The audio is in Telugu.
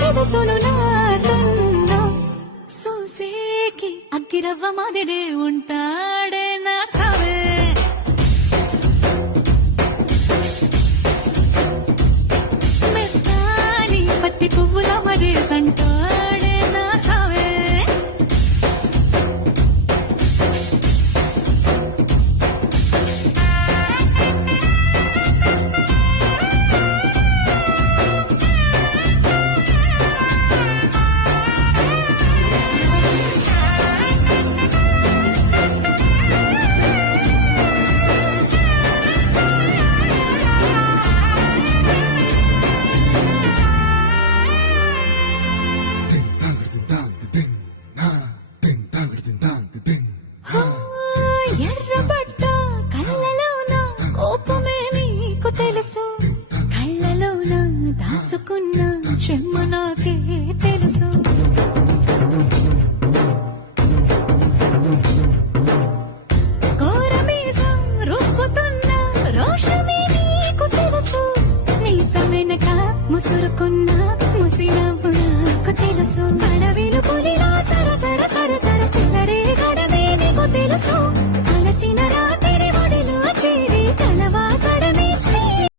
తెలుసును నాకన్నా సూసేకి అగ్గిరవ్వ మాదిరే ఉంటాడే నా సావే మెత్తాని పత్తి పువ్వుల మరే సంటాడే నా సావే ఎర్రబడ్డ కళ్ళలోన కోపమే నీకు తెలుసు కళ్ళలోన దాచుకున్న చెమ్మ నాకే తెలుసు